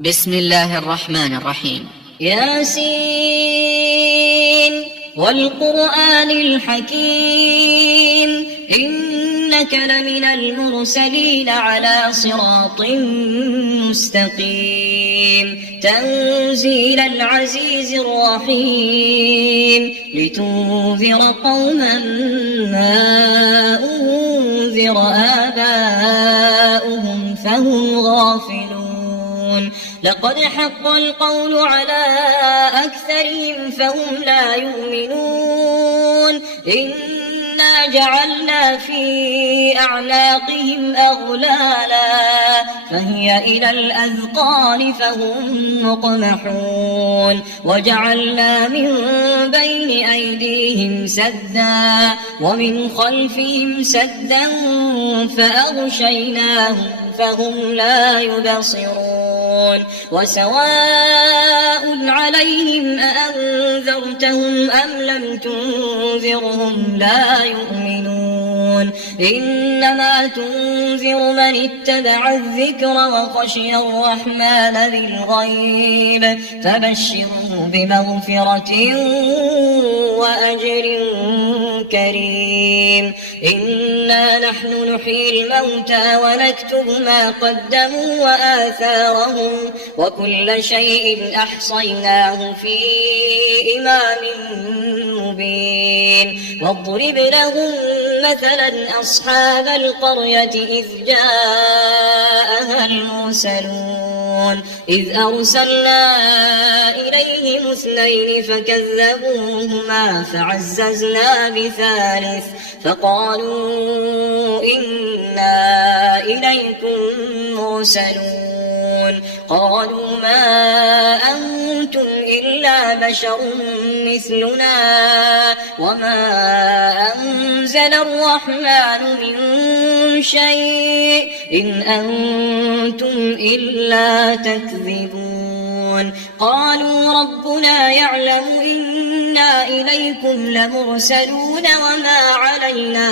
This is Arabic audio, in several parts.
بسم الله الرحمن الرحيم. ياسين والقرآن الحكيم إنك لمن المرسلين على صراط مستقيم تنزيل العزيز الرحيم لتنذر قوما ما أنذر آباؤهم فهم غافلون. لقد حق القول على أكثرهم فهم لا يؤمنون. إنا جعلنا في أعناقهم أغلالا فهي إلى الأذقان فهم مقمحون. وجعلنا من بين أيديهم سدا ومن خلفهم سدا فأغشيناهم فهم لا يبصرون. وسواء عليهم أأنذرتهم أم لم تنذرهم لا يؤمنون. إنما تنذر من اتبع الذكر وخشي الرحمن بالغيب فبشره بمغفرة وأجر كريم. إنا نحن نحيي الموتى ونكتب ما قدموا وآثارهم وكل شيء أحصيناه في إمام مبين. واضرب لهم مثلا أصحاب القرية إذ جاءها المرسلون إذ أرسلنا إليهم اثنين فكذبوهما فعززنا بثالث فقالوا إنا إليكم مرسلون. قالوا ما أنتم إلا بشر مثلنا وما أنزل الرحمن من شيء إن أنتم إلا تكذبون. قالوا ربنا يعلم إنا إليكم لمرسلون وما علينا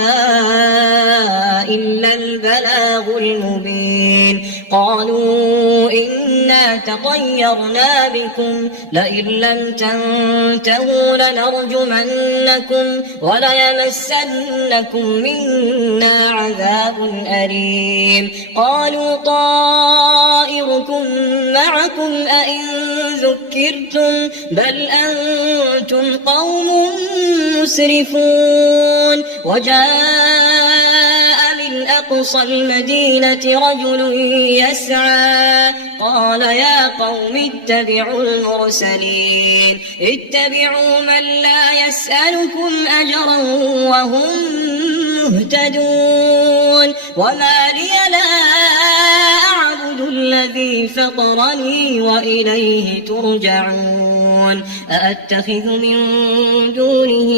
إلا البلاغ المبين. قالوا إنا تطيرنا بكم لئن لم تنتهوا لنرجمنكم وليمسنكم منا عذاب أليم. قالوا طائركم معكم أئن ذكرتم بل أنتم قوم مسرفون. وجاء من أقصى المدينة رجل يسعى قال يا قوم اتبعوا المرسلين اتبعوا من لا يسألكم أجرا وهم مهتدون. وما لي لا أعبد الذي فطرني وإليه ترجعون. أأتخذ من دونه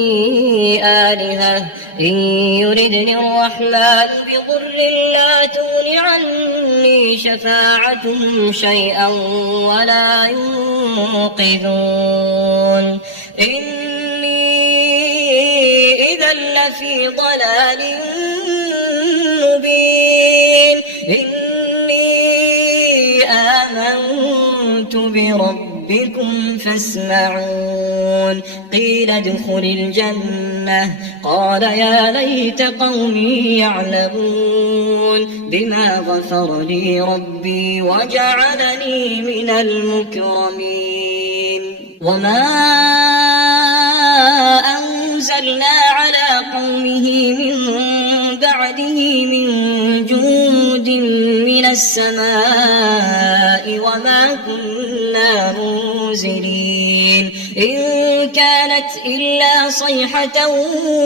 آلهة إن يردني الرحمن بضر لا تغن عني شفاعتهم شيئا ولا ينقذون. إني إذا لفي ضلال مبين. إني آمنت بربكم فاسمعون. قيل ادخل الجنة قال يا ليت قومي يعلمون بما غفر لي ربي وجعلني من المكرمين. وما أنزلنا على قومه من بعده من جند من السماء وما كنا منزلين إن كانت إلا صيحة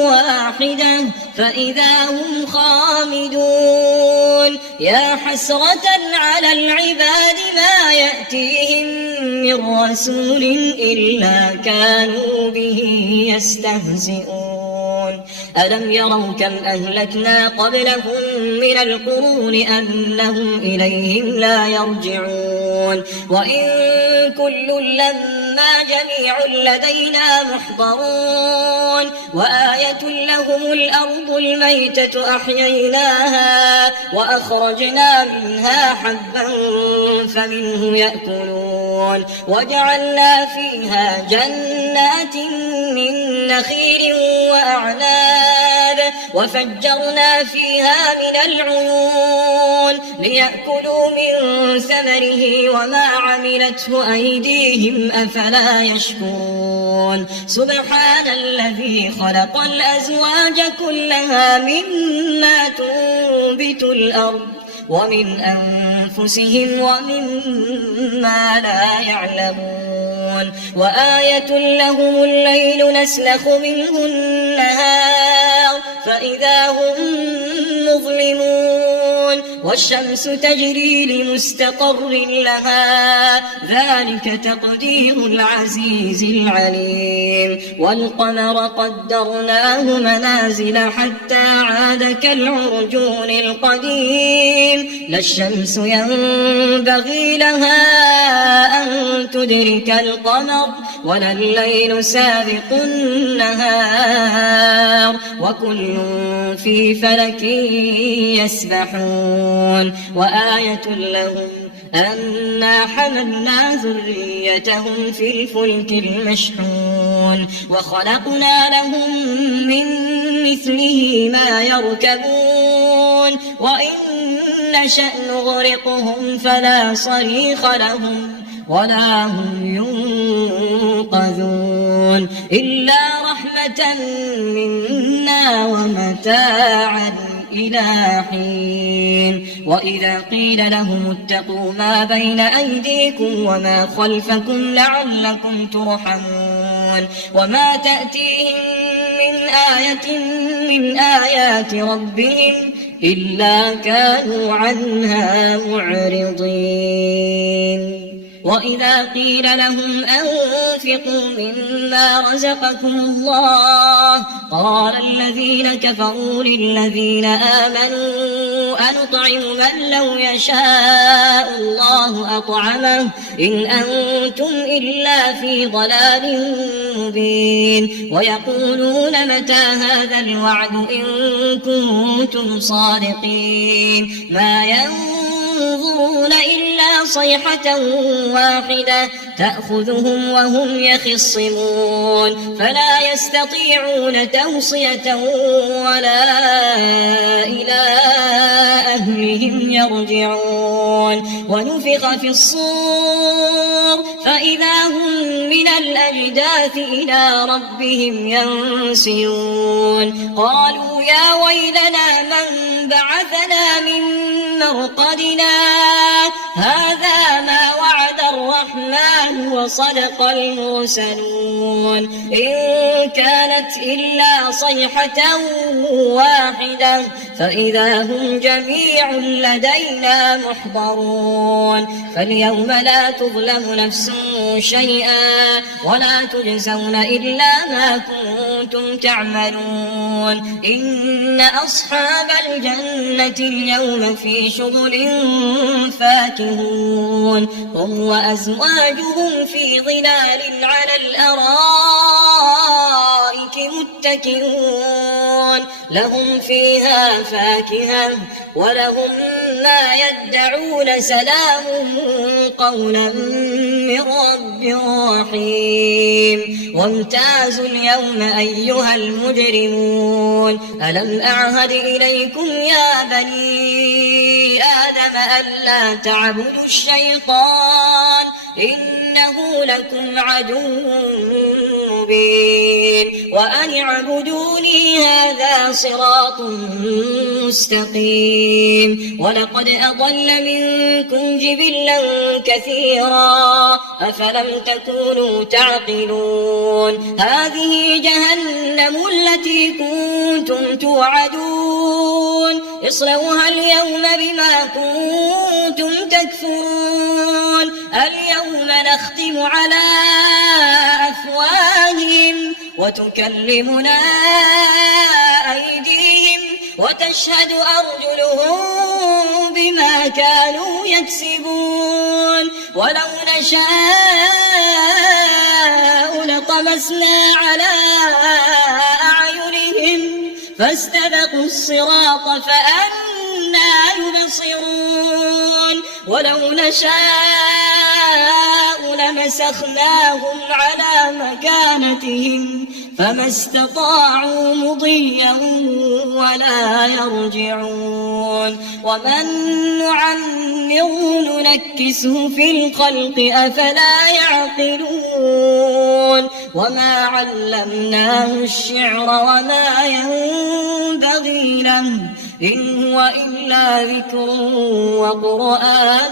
واحدة فإذا هم خامدون. يا حسرة على العباد ما يأتيهم من رسول إلا كانوا به يستهزئون. ألم يروا كم أهلكنا قبلهم من القرون أنهم إليهم لا يرجعون. وإن كل لما إنا جميع لدينا محضرون وآية لهم الأرض الميتة أحييناها وأخرجنا منها حبا فمنه يأكلون وجعلنا فيها جنات من نخيل وأعناب وفجرنا فيها من العيون ليأكلوا من ثمره وما عملته أيديهم أفلا يشكرون سبحان الذي خلق الأزواج كلها مما تنبت الأرض ومن أنفسهم ومما لا يعلمون وآية لهم الليل نسلخ منه النهار فإذا هم مظلمون والشمس تجري لمستقر لها ذلك تقدير العزيز العليم والقمر قدرناه منازل حتى عاد كالعرجون القديم لا الشمس ينبغي لها أن تدرك القمر ولا الليل سابق النهار وكل في فلك يسبحون وآية لهم أنا حملنا ذريتهم في الفلك المشحون وخلقنا لهم من مثله ما يركبون وإن نشأ نغرقهم فلا صريخ لهم ولا هم ينقذون إلا رحمة منا ومتاعا إلى حين وإذا قيل لهم اتقوا ما بين أيديكم وما خلفكم لعلكم ترحمون وما تأتيهم من آية من آيات ربهم إلا كانوا عنها معرضين وإذا قيل لهم أنفقوا مما رزقكم الله قال الذين كفروا للذين آمنوا أنطعم من لو يشاء الله أطعمه إن أنتم إلا في ضلال مبين ويقولون متى هذا الوعد إن كنتم صادقين ما ينظرون إلا صيحة واحدة تأخذهم وهم يخصمون فلا يستطيعون توصية ولا إلى أهلهم يرجعون ونفخ في الصور فإذا هم من الأجداث إلى ربهم ينسلون قالوا يا ويلنا من بعثنا من مرقدنا هذا ما وعد الرحمن وصدق المرسلون إن كانت إلا صيحة واحدة فإذا هم جميع لدينا محضرون فاليوم لا تظلم نفس شيئا ولا تجزون إلا ما كنتم تعملون إن أصحاب الجنة اليوم في شغل فاكهون هم وأزواجهم في ظلال على الأرائك متكئون لهم فيها فاكهة ولهم ما يدعون سلام قولا من رب رحيم وامتازوا اليوم أيها المجرمون ألم أعهد إليكم يا بني آدم ألا تعبدوا الشيطان إنه لكم عدو مبين وأن اعبدوني هذا صراط مستقيم ولقد أضل منكم جبلا كثيرا أفلم تكونوا تعقلون هذه جهنم التي كنتم توعدون اصلوها اليوم بما كنتم تكفرون اليوم نختم على أفواههم وتكلمنا أيديهم وتشهد أرجلهم بما كانوا يكسبون ولو نشاء فطمسنا على أعينهم فاستبقوا الصراط فأنى يبصرون ولو نشاء لمسخناهم على مكانتهم فما استطاعوا مضيا ولا يرجعون ومن نعمره ننكسه في الخلق أفلا يعقلون وما علمناه الشعر وما ينبغي له إن هو إلا ذكر وقرآن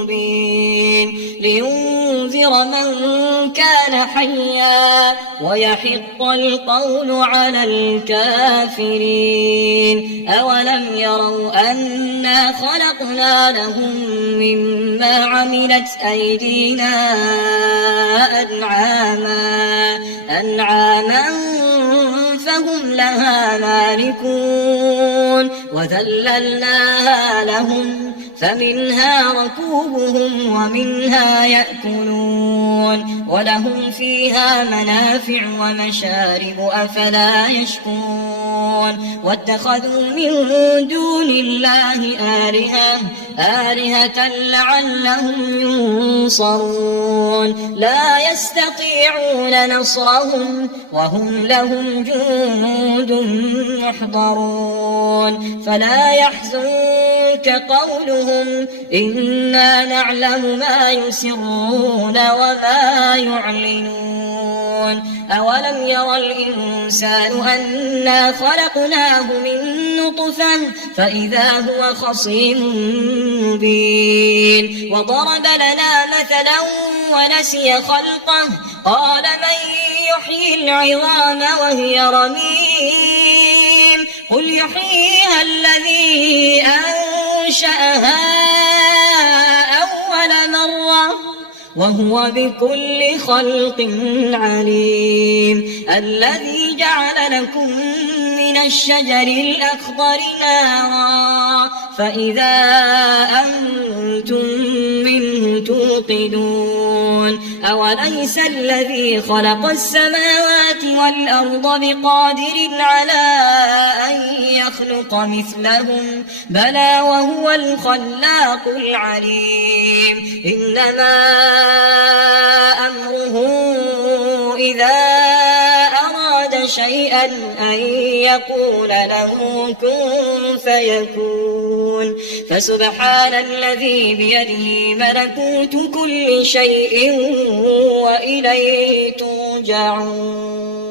مبين لينذر من كان حيا ويحق القول على الكافرين أولم يروا أنا خلقنا لهم مما عملت أيدينا أنعاما فهم لها مالكون وذللناها لهم فمنها ركوبهم ومنها يأكلون ولهم فيها منافع ومشارب أفلا يشكرون واتخذوا من دون الله آلهة لعلهم ينصرون لا يستطيعون نصرهم وهم لهم جند محضرون فلا يحزنك قولهم إنا نعلم ما يسرون وما يعلنون أولم يرى الإنسان أنا خلقناه من نطفة فإذا هو خصيم مبين وضرب لنا مثلا ونسي خلقه قال من يحيي العظام وهي رميم قل يحييها الذي أنشأها أول مرة وهو بكل خلق عليم الذي جعل لكم من الشجر الأخضر نارا فإذا أنتم منه توقدون أوليس الذي خلق السماوات والأرض بقادر على أن يخلق مثلهم بلى وهو الخلاق العليم إنما أمره إذا أراد شيئا أن يقول له كن فيكون فسبحان الذي بيده ملكوت كل شيء وإليه ترجعون.